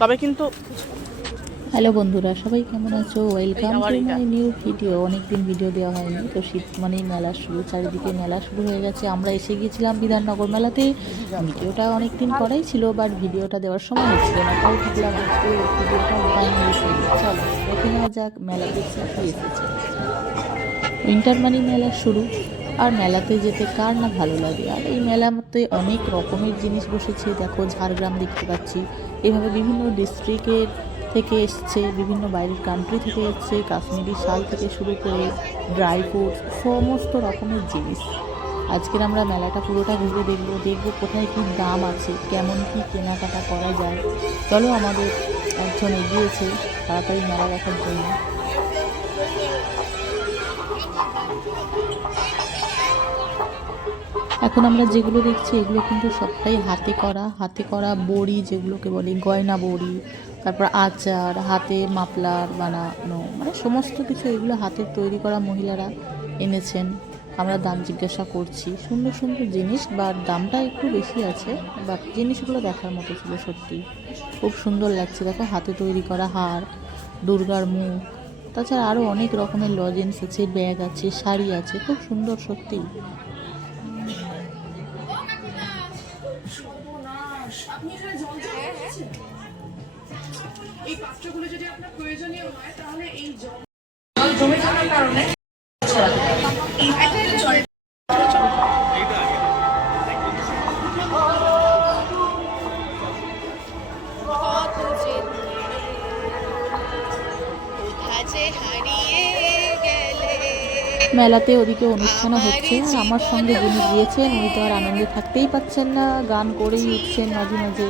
তবে কিন্তু হ্যালো বন্ধুরা, সবাই কেমন আছো? Welcome to my new video. অনেকদিন ভিডিও দেওয়া হয়নি, তো শীত মানেই মেলা শুরু, চারিদিকে মেলা শুরু হয়ে গেছে। আমরা এসে গিয়েছিলাম বিধাননগর মেলাতে। ভিডিওটা অনেক দিন করাই ছিল, বাট ভিডিওটা দেওয়ার সময় হচ্ছিল না, তাই ভাবলাম আজকে ভিডিওটা ফাইনালি করি। চলো দেখে নেওয়া যাক মেলাতে কী কী এসেছে। উইন্টার মানি মেলা শুরু, আর মেলাতে যেতে কার না ভালো লাগে। আর এই মেলাতে অনেক রকমের জিনিস বসেছে। দেখো ঝাড়গ্রাম দেখতে পাচ্ছি, এভাবে বিভিন্ন ডিস্ট্রিক্টের থেকে এসছে, বিভিন্ন বাইরের কান্ট্রি থেকে এসছে, কাশ্মীরি শাল থেকে শুরু করে ড্রাই ফ্রুটস, সমস্ত রকমের জিনিস। আজকের আমরা মেলাটা পুরোটা ঘুরে দেখবো কোথায় কী দাম আছে, কেমন কী কেনাকাটা করা যায়। চলো, আমাদের একজন এগিয়েছে তাড়াতাড়ি মেলা দেখার জন্য। এখন আমরা যেগুলো দেখছি এগুলো কিন্তু সবটাই হাতে করা বড়ি, যেগুলোকে বলি গয়না বড়ি, তারপর আচার, হাতে মাফলার বানানো, মানে সমস্ত কিছু এগুলো হাতের তৈরি করা মহিলারা এনেছেন। আমরা দাম জিজ্ঞাসা করছি। সুন্দর সুন্দর জিনিস, বাট দামটা একটু বেশি আছে, বাট জিনিসগুলো দেখার মতো ছিল সত্যি। খুব সুন্দর লাগছে। দেখো হাতে তৈরি করা হার, দুর্গার মুখ, তাছাড়া আরও অনেক রকমের লজেন্স আছে, ব্যাগ আছে, শাড়ি আছে, খুব সুন্দর সত্যি। আপনি এখানে জল এই পাত্রগুলো যদি আপনার প্রয়োজনীয় হয় তাহলে এই জল জমে থাকার কারণে মেলাতে ওদিকে অনুষ্ঠানও হচ্ছে, আর আমার সঙ্গে যিনি গিয়েছেন উনি তো আর আনন্দে থাকতেই পাচ্ছেন না, গান করেই উঠছেন মাঝে মাঝে।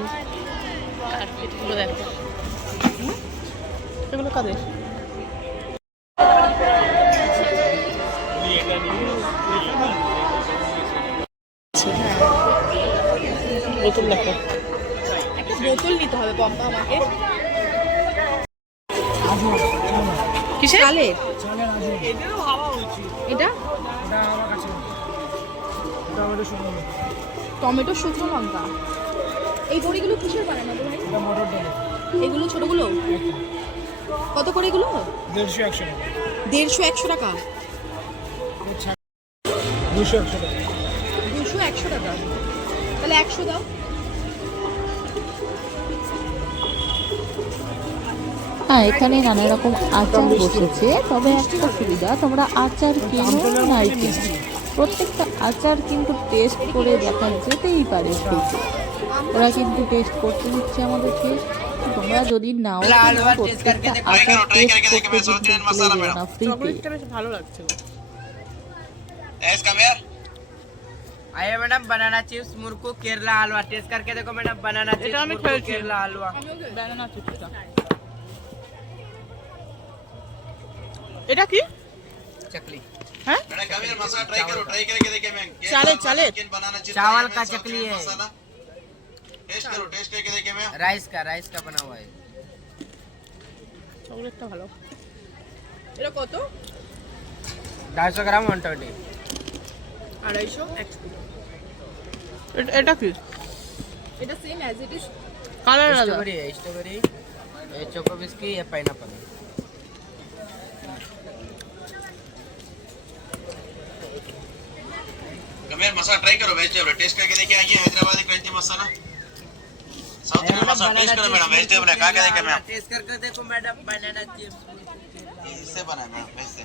এগুলো দেখো, এগুলো কাদের? বোতল দেখো, একটা বোতল নিতে হবে পম্পা আমাকে। কিসের? চালের। এটা টমেটো শুকনো লঙ্কা। এই বড়িগুলো কিসের বানানো ভাই? এগুলো ছোটগুলো কত করে? এগুলো 150-100 টাকা। 200-100 টাকা, তাহলে 100 দাও। হ্যাঁ, এখানে নানা রকম আচার বসেছে, তবে একটা সুবিধা, তোমরা আচার কেনো নাই কেনো, প্রত্যেকটা আচার কিন্তু টেস্ট করে দেখা যেতেই পারে ফ্রিতে। ওরা কিন্তু টেস্ট করতে দিচ্ছে আমাদেরকে। তোমরা যদি নাও প্রত্যেকটা আচার টেস্ট করতে দিচ্ছে না ফ্রিতে। ভালো লাগছে। आइए मैडम, बनाना चिप्स मुर्कू केरला हलवा टेस्ट करके देखो मैडम। बनाना चिप्स मुर्कू केरला हलवा। बनाना चिप्सটা এটা কি? चकली। হ্যাঁ, कभी मसाला ट्राई करके देखे मैं। चाले चावल का चकली है। टेस्ट करके देखे मैं। राइस का बना हुआ है। চকলেটটা ভালো। এটা কত? 250 ग्राम 120। 250 এটা কি? এটা same as it is. Colour আলাদা। स्ट्रॉबेरी, ये चोको बिस्की, ये पाइनएप्पल। कभी मसाला ट्राई करो, वेजिटेबल टेस्ट करके देखिए। आइए हैदराबादी क्रंची मसाला, साउथ इंडियन मसाला टेस्ट करो मैडम। वेजिटेबल है, खा के देखे मैम। टेस्ट करके देखो मैडम। बनाना चिप्स इससे बना है मैम, वैसे।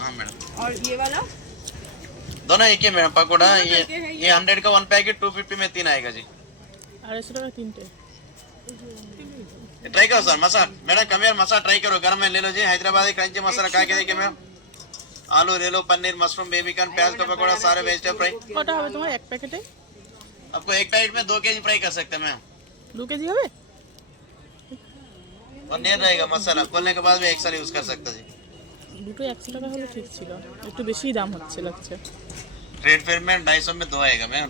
हाँ मैडम, और ये वाला दोनों एक ही मैडम। पकोड़ा ये 100 का 1 पैकेट 250 में 3 आएगा जी। 250 টাকা তিনটে। ट्राई करो सर मसाला। मैडम कम मसाला ट्राई करो, गरम में ले लो जी। हैदराबादी क्रंची मसाला खा के देखे मैम। आलू ले लो, पनीर, मशरूम, बेबी कॉर्न, प्याज का पकौड़ा, सारे वेजिटेबल फ्राई। কত হবে তোমার এক প্যাকেটে? आपको एक पैकेट में 2 केजी फ्राई कर सकते हैं मैम। 2 কেজি হবে? और नहीं रहेगा मसाला, खोलने के बाद भी एक साल यूज कर सकते जी। দুটো 100 টাকা হলে ঠিক ছিল, একটু বেশি দাম হচ্ছে লাগছে। ट्रेड फेयर में 250 में 2 आएगा मैम।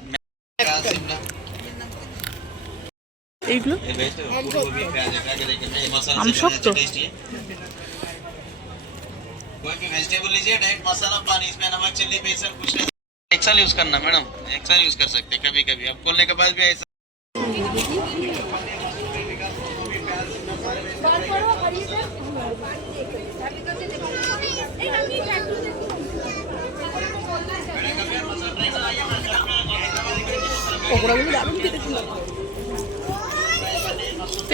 এইগুলো ये वेजिटेबल फूलगोभी, प्याज खा के देखिए। ये मसाला हम से सब तो टेस्टी है। कोई भी वेजिटेबल लीजिए, डायरेक्ट मसाला पानी, इसमें नमक, चिल्ली, बेसन कुछ नहीं। एक साल यूज करना मैडम, एक साल यूज कर सकते हैं कभी कभी। अब खोलने के बाद भी ऐसा পকোড়াগুলো দারুণ খেতে ছিল।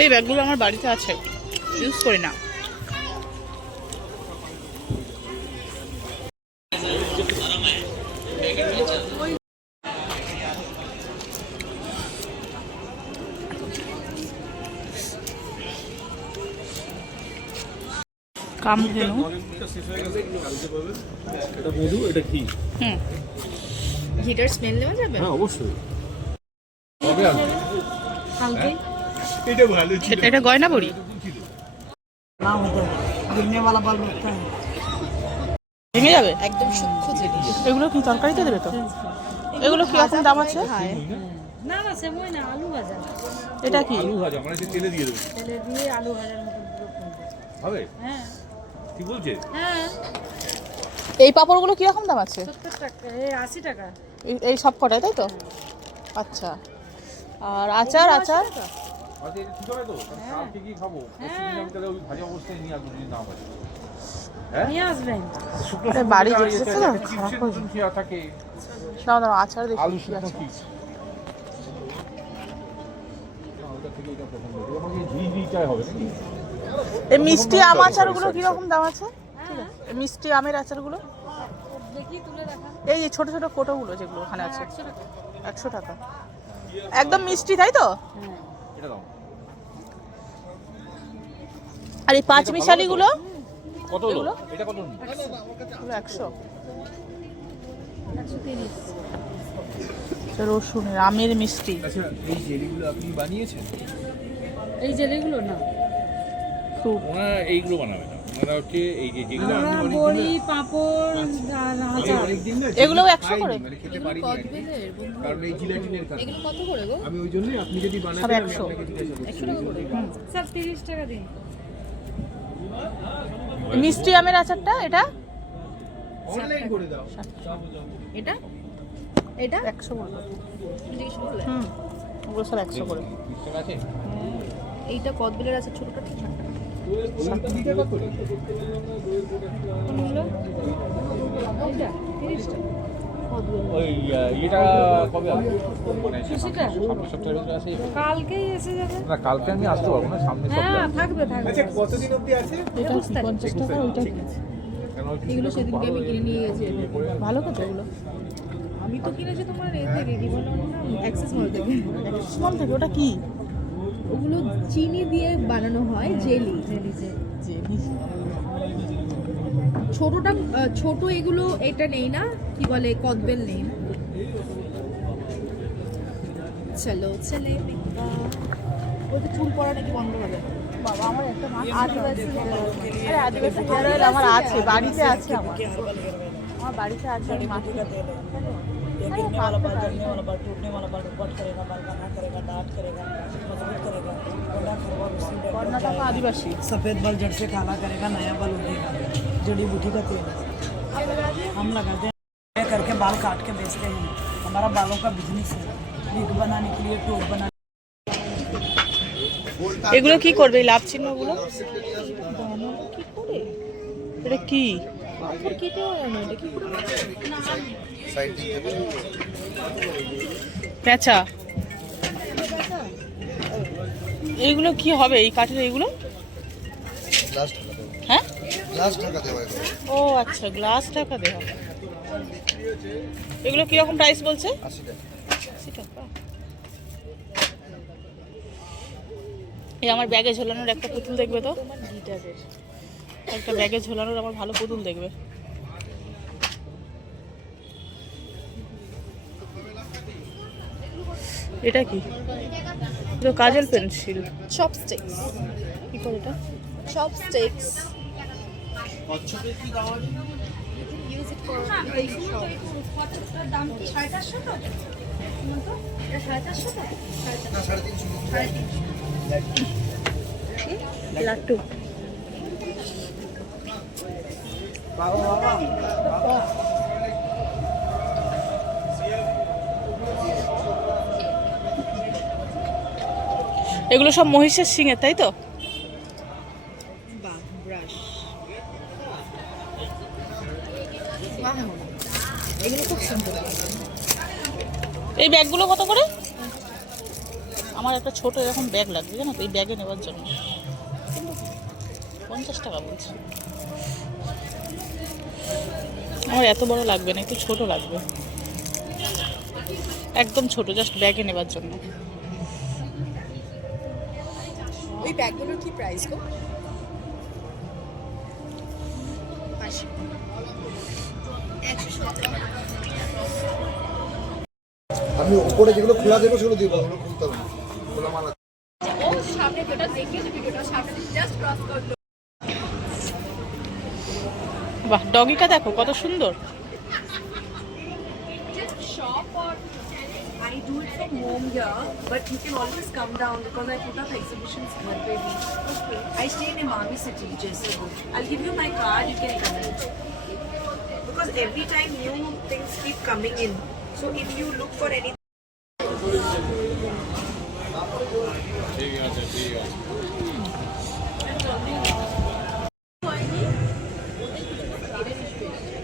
এই ব্যাগগুলো আমার বাড়িতে আছে, ইউজ করি না। কামধেনু, এটা মধু, এটা ঘি। হুম, ঘিটার স্মেল নেওয়া যাবে? হ্যাঁ অবশ্যই। কবে আসবে? কালকে। এটা ভালো ছিল। এটা গয়না বড়ি। ভেঙে যাবে একদম সূক্ষ্ম জিনিস। এগুলো কি তরকারিতে দেবে তো? এগুলো কি রকম দাম আছে? না না সেমই না, আলু ভাজা। এটা কি? আলু ভাজা মানে যে তেলে দিয়ে দেবো। তেলে দিয়ে আলু ভাজার মতন পুরো ফুলবে। হবে? হ্যাঁ কি বলছে? হ্যাঁ। এই পাপড়গুলো কি রকম দাম আছে? 70 টাকা, এই 80 টাকা। এই সব কটাই তাই তো? আচ্ছা। আর আচার? আচার আচ্ছা এটা ঠিক হবে তো? কালকে কি খাবো? পরশুদিন আমি তাহলে ওই ভাজা অবস্থায় নিয়ে আসবো যদি না হয়। হ্যাঁ? নিয়ে আসবেন। আরে বাড়ি যেতেছে তো খারাপ চিপসের হয়ে মতন খেয়া থাকে। দাও দাও, আচার দেখি আলু কি শুকনো আছে। চিপস। ওটা থেকে এটা পছন্দ হলো। আমাকে ঘি ঘিটাই হবে নাকি? এই মিষ্টি আম আচারগুলো কি রকম দাম আছে? এই মিষ্টি আমের আচারগুলো? দেখি তুলে দেখা। এই যে ছোট ছোট কোটোগুলো যেগুলো ওখানে আছে, 100 টাকা। একদম মিষ্টি তাই তো? এটা দাও। আর এই পাঁচ মিশালিগুলো? কত হলো? এটা কত হলো? 100। রসুনের আমের মিষ্টি। আচ্ছা এই জেলিগুলো আপনি বানিয়েছেন? এই জেলিগুলো না, ওনারা এইগুলো বানাবে না, ওনারা হচ্ছে এই যে যেগুলো আমরা আমি বড়ি, পাঁপড় আর আচার। অনেকদিন না এগুলো 100 করে? মানে খেতে পারি না কারণ এই জিলাটিনের কারণে। এগুলো কত করে গো? আমি ওই জন্যই আপনি যদি সব বানাতেন আমি 100। আপনাকে জিজ্ঞাসা করছি। সব 30 টাকা দিন। মিষ্টি আমের আচারটা এটা অনলাইন করে দাও। এটা এটা 100 করে। জিজ্ঞেস করলে? হুম, ওগুলো সব 100 করে। সিস্টেম আছে? এইটা কদবেলের আছে ছোটটা ঠিক ছোটটা। দুইটা কত করে? কোনগুলো? এইটা 30 টাকা। ওই এটা কবে আসবে? মানে খুশিটা? সামনের সপ্তাহের ভিতরে আসে? কালকেই এসে যাবে। না কালকে আমি আসতে পারবো না, সামনের হ্যাঁ সপ্তাহে। থাকবে থাকবে। এটা কি 50 টাকা? ওইটা কি? কেন ওই এগুলো সেদিনকে আমি কিনে নিয়ে গেছি। ভালো কত এগুলো? আমি তো কিনেছি তোমার এ থেকে কি বলে ওর নাম, অ্যাক্সেস মল থেকে। মল থেকে? ওটা কি? ওগুলো চিনি দিয়ে বানানো হয় জেলি। ছোটটা ছোট এগুলো এটা নেই না, কি বলে কদবেল নেই না। চলো চলে ওটা চুল পড়া নাকি বন্ধ হবে। বাবা আমার একটা আদিবাসী আরে আদিবাসী হেয়ার অয়েল আমার আছে, বাড়িতে আছে। আমার বাড়িতে আছে। আমি মাটি गिरने वाला बाल, जलने वाला बाल, टूटने वाला बाल, उपट करेगा, बाल बना करेगा, डांट करेगा, मजबूत करेगा, गोंडा खरवा उसी में কর্ণাটক আদিবাসী। सफेद बाल जड़ से काला करेगा, नया बाल उगेगा। जड़ी बूटी का तेल हम लगाते हैं, करके बाल काट के बेचते हैं। हमारा बालों का बिजनेस है, विग बनाने के लिए, टोप बनाने। এগুলো কি করবে এই লাভ চিহ্নগুলো? এটা কি? পাথর কেটে হয় না, এটা কি করে? পেঁচা। এইগুলো কি হবে এই কাঠের? এইগুলো হ্যাঁ ও আচ্ছা, গ্লাস টাকা দেওয়া। এগুলো কিরকম প্রাইস বলছে? 80 টাকা। এই আমার ব্যাগে ঝোলানোর একটা পুতুল দেখবে তো, গিটারের একটা ব্যাগে ঝোলানোর আমার ভালো পুতুল দেখবে। এটা কি? এটা কাজল পেন্সিল। চপস্টিক্স। কি করে এটা? চপস্টিক্স। দাম কি 450 তো? এটা 450 তো? লাট্টু। এগুলো সব মহিষের শিঙের তাই তো? বাহ, ব্রাশ। এগুলো খুব সুন্দর। এই ব্যাগগুলো কত করে? আমার একটা ছোট এরকম ব্যাগ লাগবে জানো তো, এই ব্যাগে নেওয়ার জন্য 50 টাকা বলছি। আমার এত বড় লাগবে না, একটু ছোট লাগবে, একদম ছোট, জাস্ট ব্যাগে নেওয়ার জন্য। ওই ব্যাগগুলোর কি প্রাইস গো? 80 170। আমি উপরে যেগুলো খোলা দেবো সেগুলো দিব, ওগুলো খুলতে হবে না, খোলা মাল আছে। ও সামনে যেটা দেখে ভিডিওটা সামনে জাস্ট ক্রস করলো। বাহ, ডগিটা দেখো কত সুন্দর। Just shop or I do it from home here, but you can always come down because I put up exhibitions here, baby. I stay in Imami City, Jaisalmer. I'll give you my card, you can come in. Because every time new things keep coming in. So if you look for anything.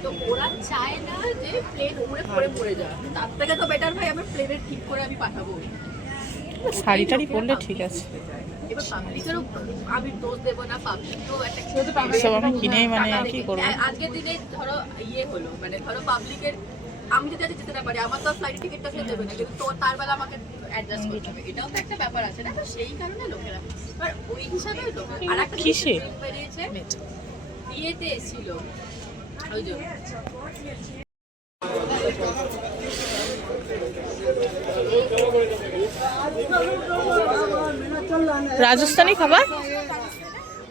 তো ওরা চায় না যে plane উড়ে পড়ে পড়ে যায়, তার থেকে তো বেটার ভাই আমার প্লেনের ঠিক করে আমি পাঠাবো। শাড়ি টাড়ি পরলে ঠিক আছে। এবার পাবলিকেরও আমি দোষ দেবো না, পাবলিকও একটা সব আমি কিনেই মানে কি করবো। আজকের দিনে ধরো ইয়ে হলো, মানে ধরো পাবলিকের আমি যদি আজ যেতে না পারি, আমার তো ফ্লাইট টিকিটটা সে দেবে না, কিন্তু তোর তার বেলা আমাকে অ্যাডজাস্ট করতে হবে, এটাও তো একটা ব্যাপার আছে না। তো সেই কারণে লোকেরা আর ওই হিসাবে তো আর একটা কিসে বেরিয়েছে, ইয়েতে এসেছিল ওই যে রাজস্থানি খাবার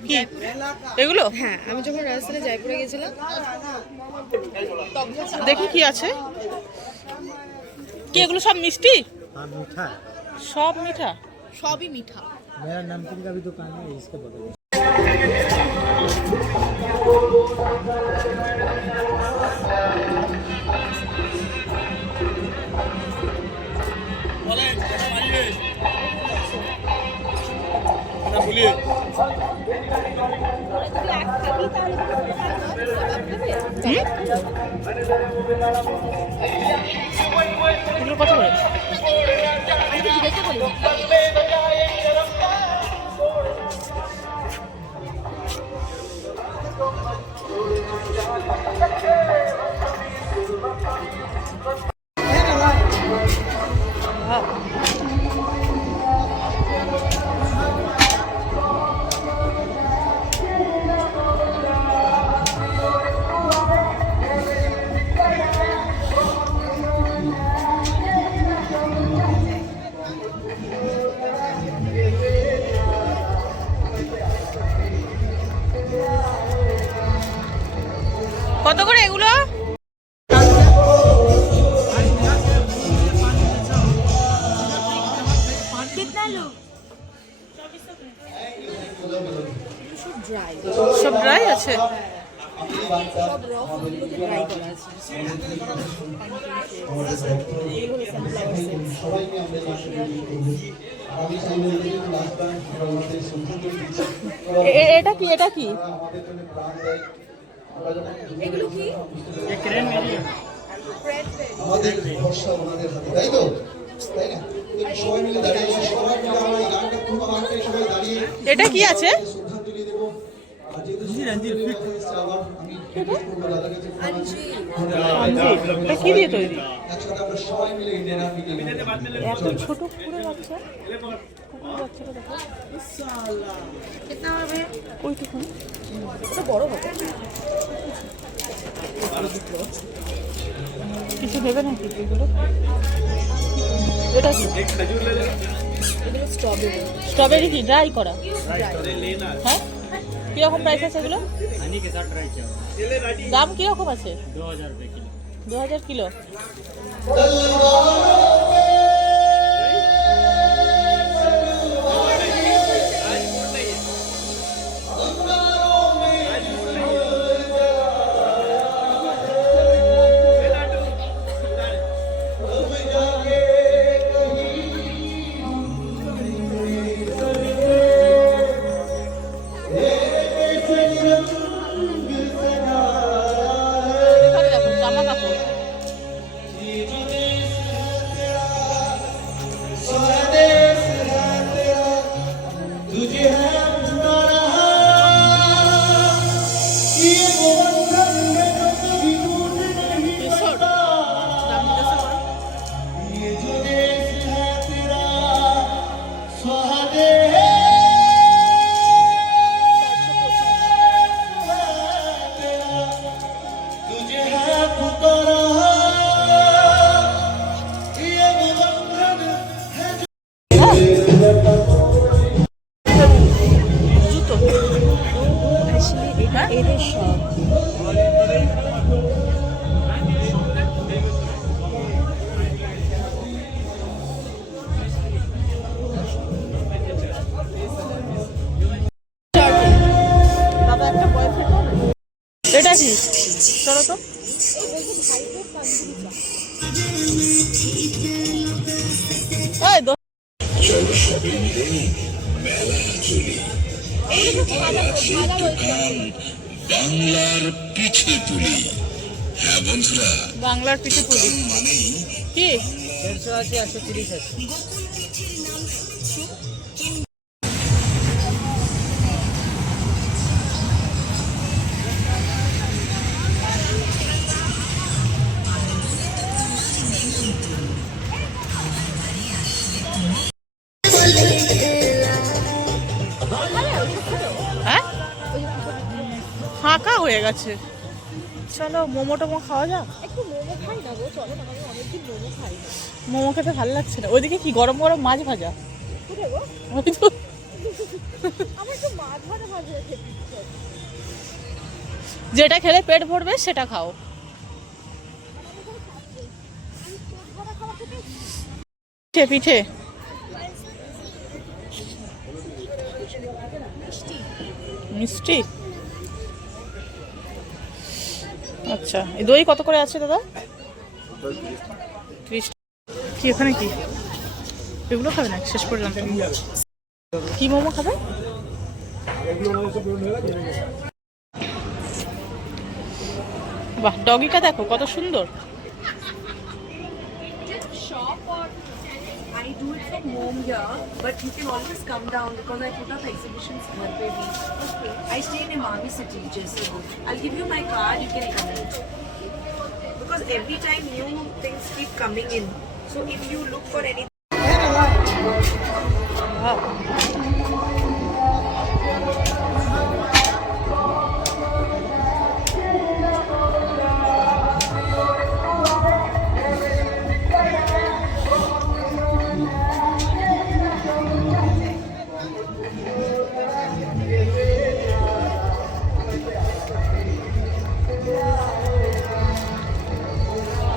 কি এগুলো? হ্যাঁ, আমি যখন রাজস্থানে জয়পুরে গেছিলাম দেখি কি আছে, কি এগুলো সব মিষ্টি? মিঠা, সব মিঠা? সবই মিঠা। मेरा नमकीन का भी दुकान है, इसका बगल में। এগুলো কত করে? আমি তো জিজ্ঞাসা করি কত করে এগুলো? সব ড্রাই আছে। সব র ফুলগুলোকে ড্রাই করা আছে। এটা কি, এটা কি? এগুলো কি? আমাদের ভরসা ওনাদের হাতে, তাই তো? তাই না? সবাই মিলে দাঁড়িয়ে, সবাই মিলে আমরা এই গানটা পুরো গানটা সবাই দাঁড়িয়ে এটা কি আছে? শ্রদ্ধাঞ্জলি দেবো। আর যেহেতু রঞ্জির ফিট হয়েছে, আবার আমি রিকোয়েস্ট করবো দাদার কাছে এটা কি দিয়ে তৈরি? একসাথে আমরা সবাই মিলে ইন্ডিয়ান আর্মিকে এত ছোট করে বাচ্চা, বাচ্চাটা দেখো ওইটুকুন, এটা বড় হবে। কিছু দেবে নাকি এগুলো? এটা কি? এগুলো স্ট্রবেরি। স্ট্রবেরি কি ড্রাই করা? হ্যাঁ, কিরকম প্রাইস আছে এগুলো? দাম কিরকম আছে? 2000 কিলো। দাদা একটা বয়ফ্রেন্ড হবে। এটা কি চলো তো এই দো- বাংলার পিছে পুলি। হ্যাঁ বন্ধুরা, বাংলার পিঠে পুলি কি 150 আছে 130 আছে। হ্যাঁ ফাঁকা হয়ে গেছে। চলো মোমো টোমো খাওয়া যাক। একটু মোমো খাই না গো, চলো না, আমি অনেকদিন মোমো খাই না। মোমো খেতে ভালো লাগছে না। ওইদিকে কি গরম গরম মাছ ভাজা। কোথায় গো? ওই তো আমার একটু মাছ ভাজা ভাজা খেতে ইচ্ছে হচ্ছে। যেটা খেলে পেট ভরবে সেটা খাও। পিঠে পিঠে মিষ্টি। আচ্ছা এই দই কত করে আছে দাদা? 30। কি এখানে কি এগুলো খাবে না শেষ পর্যন্ত? কি মোমো খাবে? বাহ ডগিটা দেখো কত সুন্দর। Shop or I do it from home here, but you can always come down because I put up exhibitions Ghar Pe Bhi. I stay in Imami City, Jaisalmer. I'll give you my card, you can come in. Because every time new things keep coming in. So if you look for anything.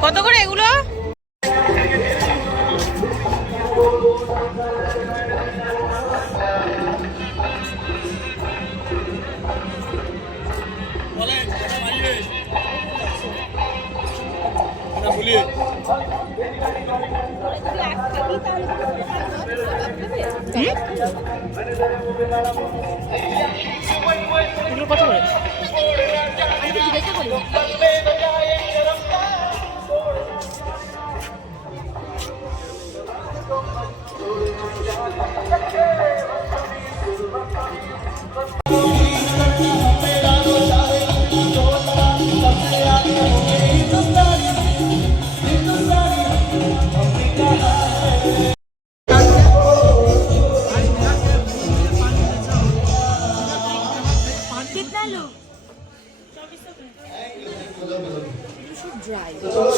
কত করে এগুলো? এগুলো কত করে?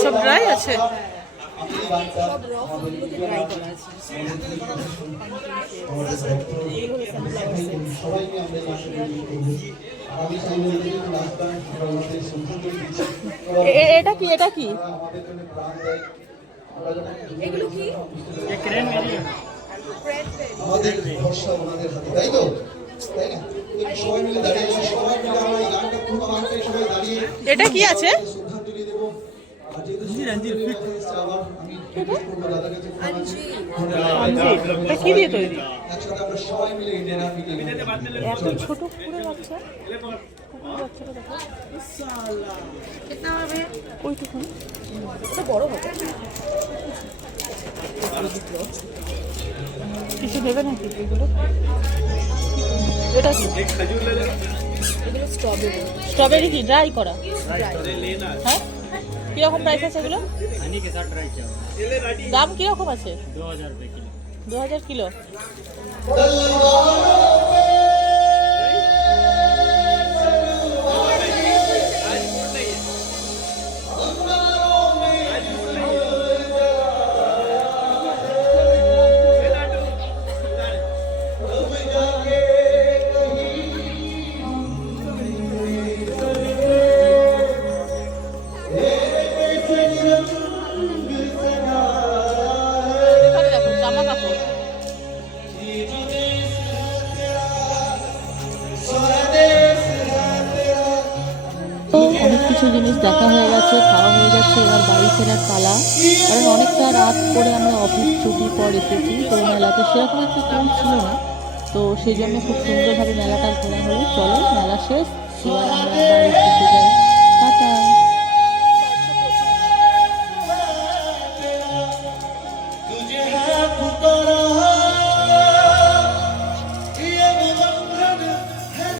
সব dry আছে। এটা কি এটা কি? এগুলো কি? আমাদের ভরসা ওনাদের হাতে, তাই তো? তাই না? একটু সবাই মিলে দাঁড়িয়ে যাই, সবাই মিলে আমরা এই গানটা পুরো গানটাই সবাই দাঁড়িয়ে এটা কি আছে? শ্রদ্ধাঞ্জলি দেবো। আর যেহেতু এসেছে, আবার আমি রিকোয়েস্ট করবো দাদার কাছে এটা কি দিয়ে তৈরি? একসাথে আমরা সবাই মিলে ইন্ডিয়ান আর্মিকে এত ছোট পুরো বাচ্চা, বাচ্চাটা দেখো ওইটুকু এটা বড় হবে। কিছু দেবে নাকি এগুলো? এটা কি? এগুলো স্ট্রবেরি। স্ট্রবেরি কি ড্রাই করা? হ্যাঁ কিরকম প্রাইস আছে এগুলো? দাম কিরকম আছে? 2000 रुपए किलो। 2000 কিলো। কিছু জিনিস দেখা হয়ে গেছে, খাওয়া হয়ে গেছে, এবার বাড়ি ফেরার পালা। কারণ অনেকটা রাত করে আমরা অফিস ছুটির পর এসেছি, তো মেলাতে সেরকম একটা কেউ ছিল না, তো সেই জন্য খুব সুন্দরভাবে মেলাটা ঘোরা হলো। চলো মেলা শেষ, এবার আমরা বাড়ি ফিরতে যাই।